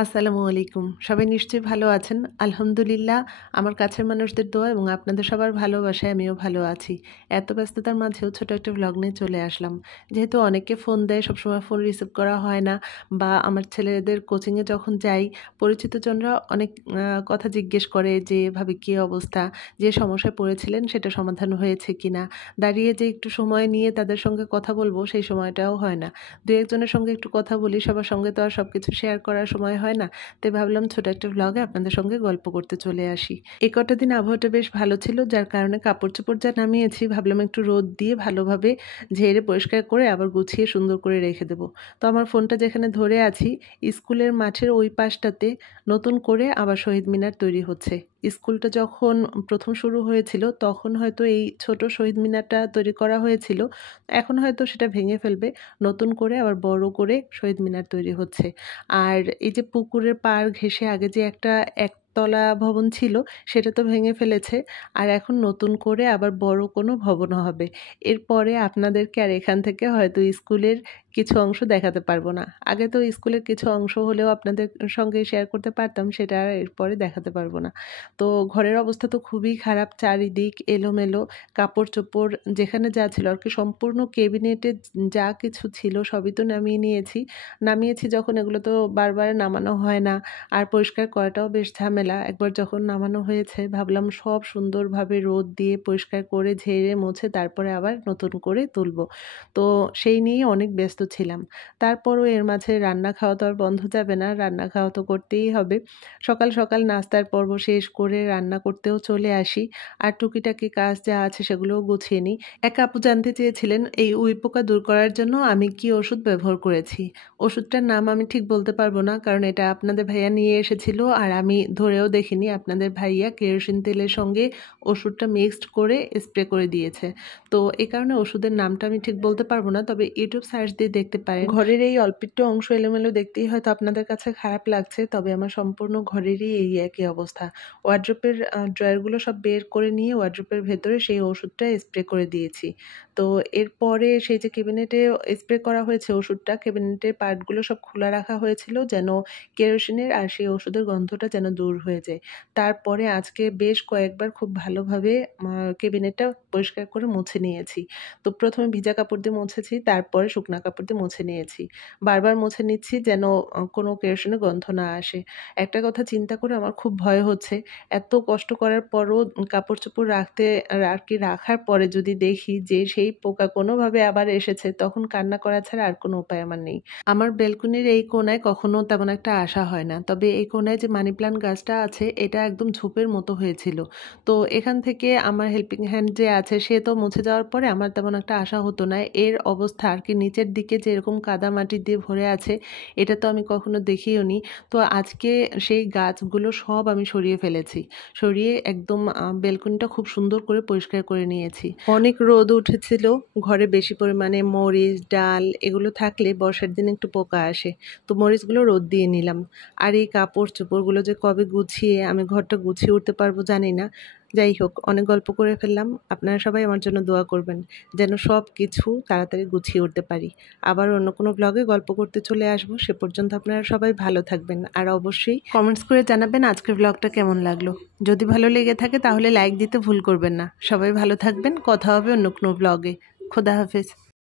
আসসালামু আলাইকুম। সবাই নিশ্চয়ই ভালো আছেন। আলহামদুলিল্লাহ আমার কাছের মানুষদের দোয়া এবং আপনাদের সবার ভালোবাসায় আমিও ভালো আছি। এত ব্যস্ততার মাঝেও ছোট একটা ভ্লগ নিয়ে চলে আসলাম। যেহেতু অনেকে ফোন দেয়, সবসময় ফোন রিসিভ করা হয় না, বা আমার ছেলেদের কোচিংয়ে যখন যাই পরিচিতজনরা অনেক কথা জিজ্ঞেস করে যে, "ভাবি কী অবস্থা? যে সমস্যায় পড়েছিলেন সেটা সমাধান হয়েছে কিনা?" দাঁড়িয়ে যে একটু সময় নিয়ে তাদের সঙ্গে কথা বলবো সেই সময়টাও হয় না। ২-১ জনের সঙ্গে একটু কথা বলি, সবার সঙ্গে তো আর সবকিছু শেয়ার করার সময় হয় না। তাই ভাবলাম ছোট একটা ভ্লগে আপনাদের সঙ্গে গল্প করতে চলে আসি। এই কটা দিন আবহাওয়াটা বেশ ভালো ছিল, যার কারণে কাপড়-চোপড় যা নামিয়েছি ভাবলাম একটু রোদ দিয়ে ভালোভাবে ঝেড়ে পরিষ্কার করে আবার গুছিয়ে সুন্দর করে রেখে দেবো। তো আমার ফোনটা যেখানে ধরে আছি, স্কুলের মাঠের ওই পাশটাতে নতুন করে আবার শহীদ মিনার তৈরি হচ্ছে। স্কুলটা যখন প্রথম শুরু হয়েছিল তখন হয়তো এই ছোট শহীদ মিনারটা তৈরি করা হয়েছিল। এখন হয়তো সেটা ভেঙে ফেলবে। নতুন করে আবার বড় করে শহীদ মিনার তৈরি হচ্ছে। আর এই যে পুকুরের পাড় ঘেঁষে আগে যে একটা একতলা ভবন ছিল সেটা তো ভেঙে ফেলেছে। আর এখন নতুন করে আবার বড় কোনো ভবন হবে। এরপরে আপনাদেরকে আর এখান থেকে হয়তো স্কুলের কিছু অংশ দেখাতে পারবো না। আগে তো স্কুলের কিছু অংশ হলেও আপনাদের সঙ্গে শেয়ার করতে পারতাম, সেটা আর এরপরে দেখাতে পারবো না। তো ঘরের অবস্থা তো খুবই খারাপ, চারিদিক এলোমেলো, কাপড়-চোপড় যেখানে যা ছিল আর কি সম্পূর্ণ কেবিনেটে যা কিছু ছিল সবই তো নামিয়েছি যখন এগুলো তো বারবার নামানো হয় না। আর পরিষ্কার করাটাও বেশ ঝামেলা। একবার যখন নামানো হয়েছে ভাবলাম সব সুন্দরভাবে রোদ দিয়ে পরিষ্কার করে ঝেড়ে মুছে তারপরে আবার নতুন করে তুলবো। তো সেই নিয়েই অনেক ব্যস্ত ছিলাম। তারপরও এর মাঝে রান্না খাওয়া তো আর বন্ধ যাবে না, রান্না খাওয়া তো করতেই হবে। সকাল সকাল নাস্তার পর্ব শেষ করে রান্না করতেও চলে আসি। আর টুকিটাকি কাজ যা আছে সেগুলোও গুছিয়ে নিই। এক আপু জানতে চেয়েছিলেন এই উইপোকা দূর করার জন্য আমি কি ওষুধ ব্যবহার করেছি। ওষুধটার নাম আমি ঠিক বলতে পারবো না, কারণ এটা আপনাদের ভাইয়া নিয়ে এসেছিল আর আমি ধরেও দেখিনি। আপনাদের ভাইয়া কেরোসিন তেলের সঙ্গে ওষুধটা মিক্সড করে স্প্রে করে দিয়েছে। তো এই কারণে ওষুধের নামটা আমি ঠিক বলতে পারবো না, তবে ইউটিউব সার্চ দিয়ে দেখতে পারেন। ঘরের এই অল্প একটু অংশ এলোমেলো দেখতেই হয়তো আপনাদের কাছে খারাপ লাগছে, তবে আমার সম্পূর্ণ ঘরেরই এই একই অবস্থা। ওয়ার্ড্রোপের ড্রয়ারগুলো সব বের করে নিয়ে ওয়ার্ড্রোপের ভেতরে সেই ওষুধটা স্প্রে করে দিয়েছি। তো এরপরে সেই যে ক্যাবিনেটে স্প্রে করা হয়েছে ওষুধটা, ক্যাবিনেটের পার্টগুলো সব খোলা রাখা হয়েছিল যেন কেরোসিনের আর সেই ওষুধের গন্ধটা যেন দূর হয়ে যায়। তারপরে আজকে বেশ কয়েকবার খুব ভালোভাবে ক্যাবিনেটটা পরিষ্কার করে মুছে নিয়েছি। তো প্রথমে ভিজা কাপড় দিয়ে মুছেছি, তারপরে শুকনা কাপড় দিয়ে মুছে নিয়েছি। বারবার মুছে নিচ্ছি যেন কোনো কেরোসিনের গন্ধ না আসে। একটা কথা চিন্তা করে আমার খুব ভয় হচ্ছে, এত কষ্ট করার পরও কাপড়-চোপড় রাখার পরে যদি দেখি যে সেই পোকা কোনোভাবে আবার এসেছে, তখন কান্না করা ছাড়া আর কোনো উপায় আমার নেই। আমার বেলকনির এই কোণায় কখনো তেমন একটা আসা হয় না। তবে এই কোণায় যে মানি প্ল্যান্ট গাছটা আছে এটা একদম ঝোপের মতো হয়েছিল। তো এখান থেকে আমার হেল্পিং হ্যান্ড যে আছে সে তো মুছে যাওয়ার পরে আমার তেমন একটা আশা হতো না। এর অবস্থা আর কি নিচের দিকে যে এরকম কাদা মাটি দিয়ে ভরে আছে এটা তো আমি কখনো দেখিওনি। তো আজকে সেই গাছগুলো সব আমি সরিয়ে ফেলেছি। সরিয়ে একদম বেলকনিটা খুব সুন্দর করে পরিষ্কার করে নিয়েছি। অনেক রোদ উঠেছিল, ঘরে বেশি পরিমাণে মরিচ, ডাল এগুলো থাকলে বর্ষার দিনে একটু পোকা আসে। তো মরিচগুলো রোদ দিয়ে নিলাম। আর এই কাপড়-চোপড়গুলো যে কবে গুছিয়ে আমি ঘরটা গুছিয়ে উঠতে পারবো জানি না। যাই হোক, অনেক গল্প করে ফেললাম। আপনারা সবাই আমার জন্য দোয়া করবেন যেন সব কিছু তাড়াতাড়ি গুছিয়ে উঠতে পারি। আবার অন্য কোনো ব্লগে গল্প করতে চলে আসবো। সে পর্যন্ত আপনারা সবাই ভালো থাকবেন। আর অবশ্যই কমেন্টস করে জানাবেন আজকের ব্লগটা কেমন লাগলো। যদি ভালো লেগে থাকে তাহলে লাইক দিতে ভুল করবেন না। সবাই ভালো থাকবেন। কথা হবে অন্য কোনো ব্লগে। খোদা হাফেজ।